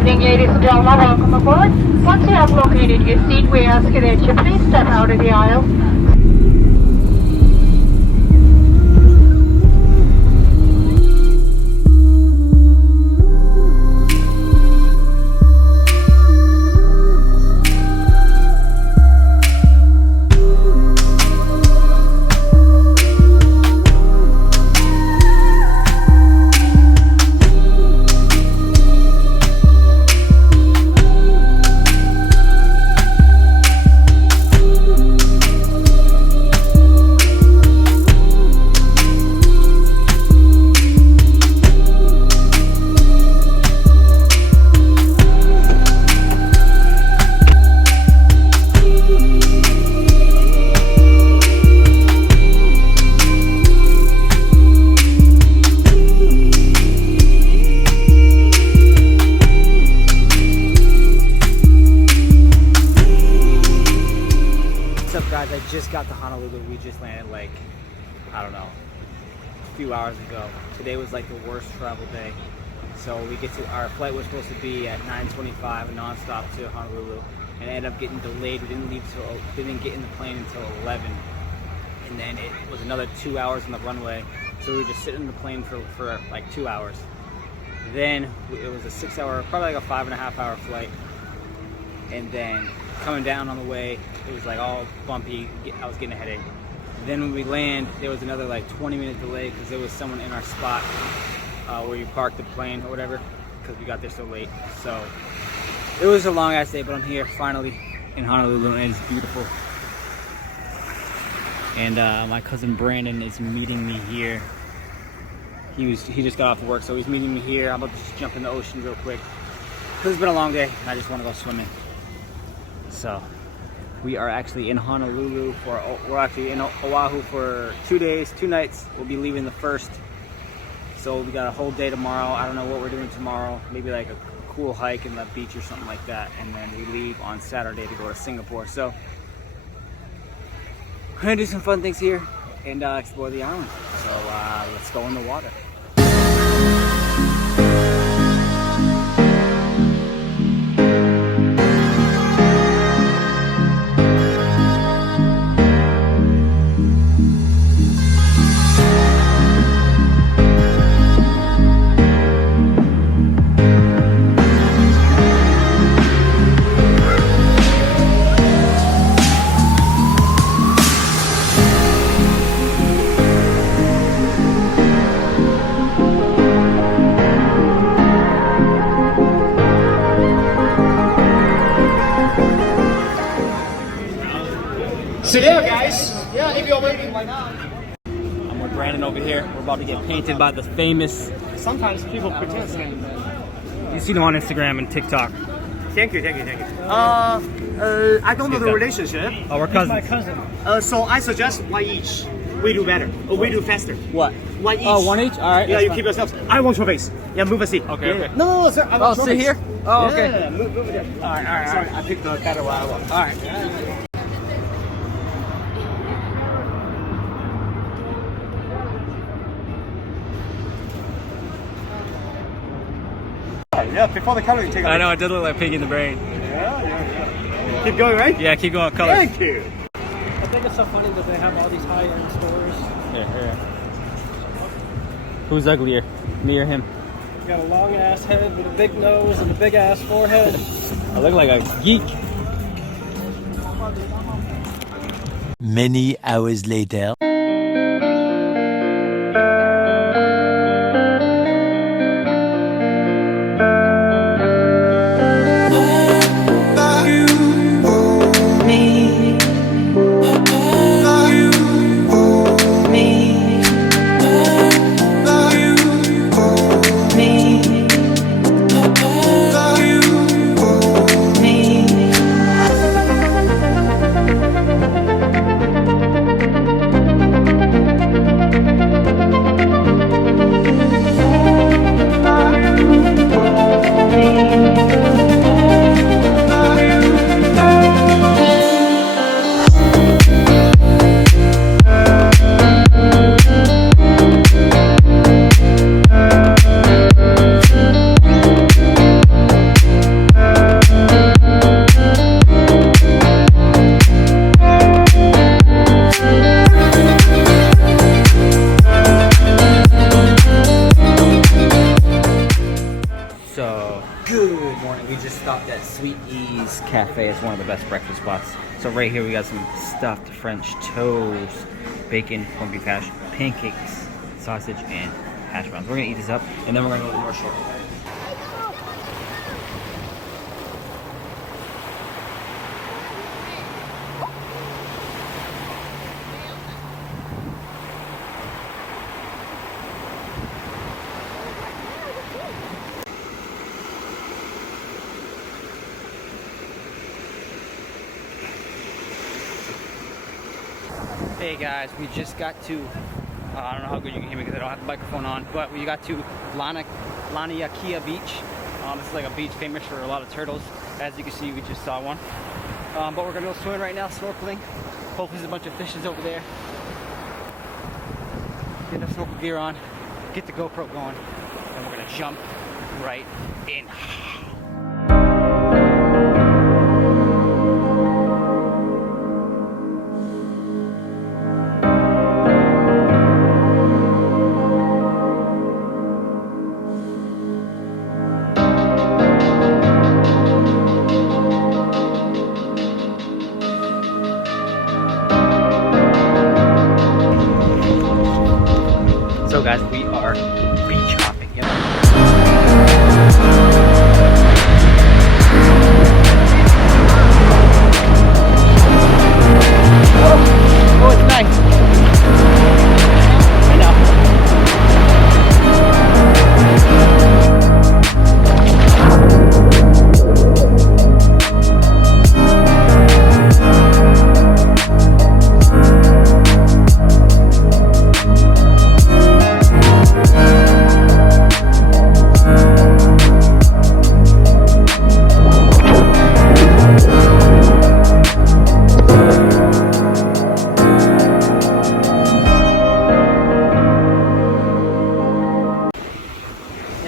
evening, ladies and gentlemen. Welcome aboard. Once you have located your seat, we ask you that you please step out of the aisle. Guys, I just got to Honolulu. We just landed like, I don't know, a few hours ago. Today was like the worst travel day. So we get to, our flight was supposed to be at 9:25 nonstop to Honolulu, and it ended up getting delayed. We didn't get in the plane until 11, and then it was another 2 hours on the runway. So we were just sitting in the plane for like 2 hours. Then it was a 6 hour, probably like a 5.5 hour flight, and then coming down on the way, it was like all bumpy. I was getting a headache. Then when we land, there was another like 20-minute delay because there was someone in our spot where you parked the plane or whatever, because we got there so late. So it was a long ass day, but I'm here finally in Honolulu, and it's beautiful. And my cousin Brandon is meeting me here. He just got off work, so he's meeting me here. I'm about to just jump in the ocean real quick because it's been a long day and I just want to go swimming. So we are actually in Honolulu we're actually in Oahu for 2 days, 2 nights. We'll be leaving the 1st. So we got a whole day tomorrow. I don't know what we're doing tomorrow. Maybe like a cool hike in the beach or something like that. And then we leave on Saturday to go to Singapore. So we're gonna do some fun things here and explore the island. So let's go in the water. Sit down, guys. Yeah, if you're waiting, why not? I'm with Brandon over here. We're about to get painted by the famous. Sometimes people pretend. You see them on Instagram and TikTok. Thank you. I don't know the relationship. Oh, we're cousins. My cousin. So I suggest one each. We do better. We do faster. What? One each. Oh, one each? All right. Yeah, that's you fine. keep yourselves. I want your face. Yeah, move a seat. Okay, Yeah. okay. No, sir. I Oh, want your sit face. here? Oh, Yeah, okay. move there. All right. Sorry, I picked the better one I want. All right. Yeah, before the color, you take a I know, it did look like pig in the brain. Yeah. Keep going, right? Yeah, keep going. Color. Thank you. I think it's so funny that they have all these high-end stores. Yeah. Who's uglier, me or him? You got a long-ass head with a big nose and a big-ass forehead. I look like a geek. Many hours later. So, good morning. We just stopped at Sweet Ease Cafe. It's one of the best breakfast spots. So right here we got some stuffed French toast, bacon, corned beef hash, pancakes, sausage, and hash browns. We're gonna eat this up, and then we're gonna go to the North Shore. Hey guys, we just got to, I don't know how good you can hear me because I don't have the microphone on, but we got to Laniakea Beach. This is like a beach famous for a lot of turtles. As you can see, we just saw one. But we're gonna go swimming right now, snorkeling. Hopefully there's a bunch of fishes over there. Get our snorkel gear on, get the GoPro going, and we're gonna jump right in. So guys, we are beach hopping. Yep. Oh, it's nice. I know.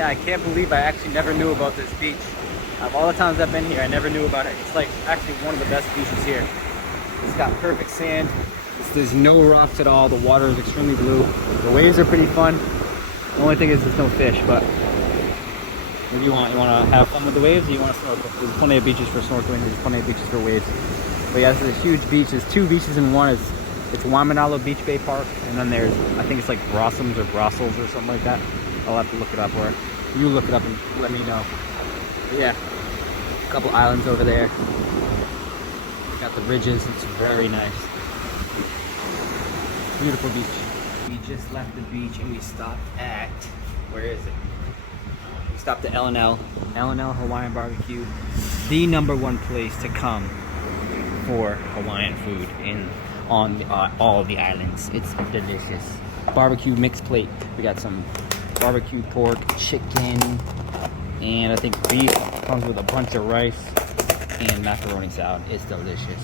I can't believe I actually never knew about this beach. Of all the times I've been here, I never knew about it. It's like actually one of the best beaches here. It's got perfect sand. There's no rocks at all. The water is extremely blue. The waves are pretty fun. The only thing is there's no fish, but what do you want? You want to have fun with the waves or you want to snorkel? There's plenty of beaches for snorkeling. There's plenty of beaches for waves. But yeah, this is a huge beach. There's two beaches in one. It's Waimanalo Beach Bay Park, and then there's, I think it's like Brossums or Brussels or something like that. I'll have to look it up, or you look it up and let me know. But yeah, a couple islands over there. Got the ridges. It's very nice. Beautiful beach. We just left the beach and we stopped at, where is it? We stopped at L&L Hawaiian Barbecue, the #1 place to come for Hawaiian food on all of the islands. It's delicious. Barbecue mixed plate. We got some barbecue pork, chicken, and I think beef. Comes with a bunch of rice and macaroni salad. It's delicious.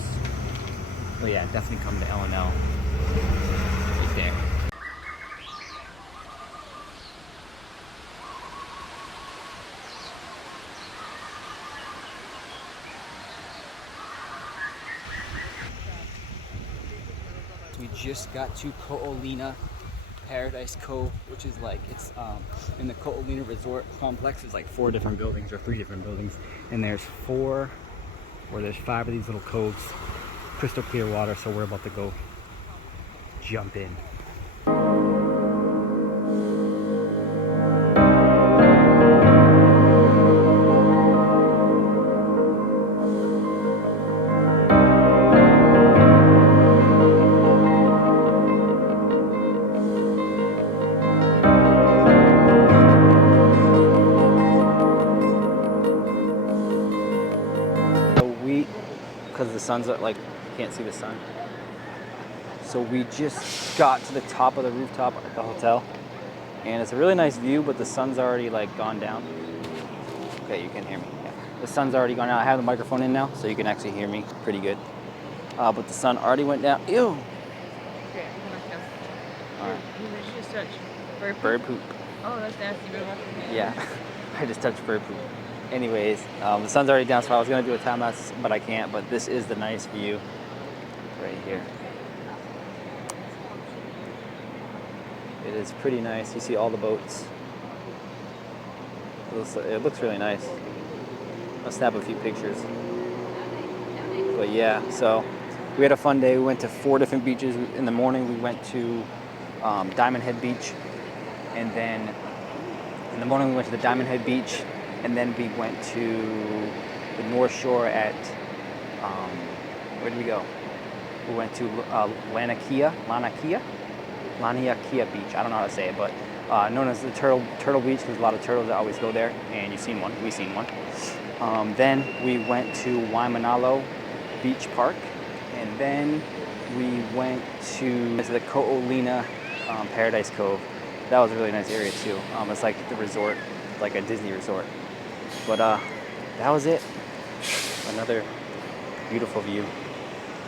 But yeah, definitely come to L&L. Right there. We just got to Ko'olina Paradise Cove, which is like, it's in the Ko'olina Resort Complex. There's like 4 different buildings or 3 different buildings, and there's 5 of these little coves, crystal clear water. So we're about to go jump in. Because the sun's like, can't see the sun. So we just got to the top of the rooftop at the hotel, and it's a really nice view, but the sun's already like gone down. Okay, you can hear me. Yeah. The sun's already gone out. I have the microphone in now, so you can actually hear me pretty good. But the sun already went down. Ew. Okay, all right. You just touched bird poop. Oh, that's nasty. Yeah, I just touched bird poop. Anyways, the sun's already down, so I was gonna do a time lapse, but I can't. But this is the nice view right here. It is pretty nice. You see all the boats. It looks really nice. I'll snap a few pictures. But yeah, so we had a fun day. We went to 4 different beaches. In the morning, we went to Diamond Head Beach, and then in the morning we went to the Diamond Head Beach, and then we went to the North Shore at where did we go? We went to Laniakea Beach. I don't know how to say it, but known as the Turtle Beach. There's a lot of turtles that always go there, and you've seen one. We've seen one. Then we went to Waimanalo Beach Park, and then we went to the Ko'olina Paradise Cove. That was a really nice area too. It's like the resort, like a Disney resort. But that was it. Another beautiful view.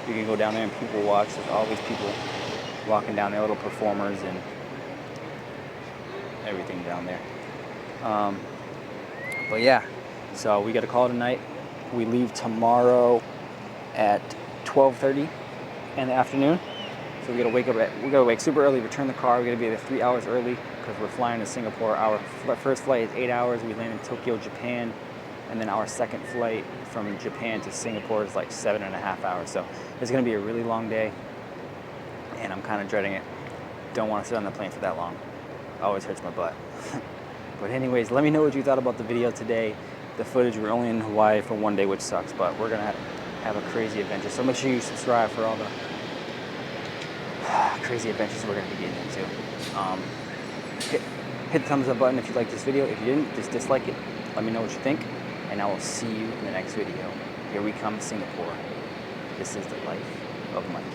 You can go down there and people watch. There's all these people walking down there, little performers and everything down there. But yeah, so we got a call tonight. We leave tomorrow at 12:30 in the afternoon. So we gotta wake super early, return the car. We gotta be there 3 hours early because we're flying to Singapore. Our first flight is 8 hours. We land in Tokyo, Japan, and then our second flight from Japan to Singapore is like 7.5 hours. So it's gonna be a really long day, and I'm kind of dreading it. Don't want to sit on the plane for that long. Always hurts my butt. But anyways, let me know what you thought about the video today. The footage, we're only in Hawaii for 1 day, which sucks, but we're gonna have a crazy adventure. So make sure you subscribe for all the crazy adventures we're gonna be getting into. Hit the thumbs up button if you like this video. If you didn't, just dislike it. Let me know what you think, and I will see you in the next video. Here we come, Singapore. This is the life of Mikey.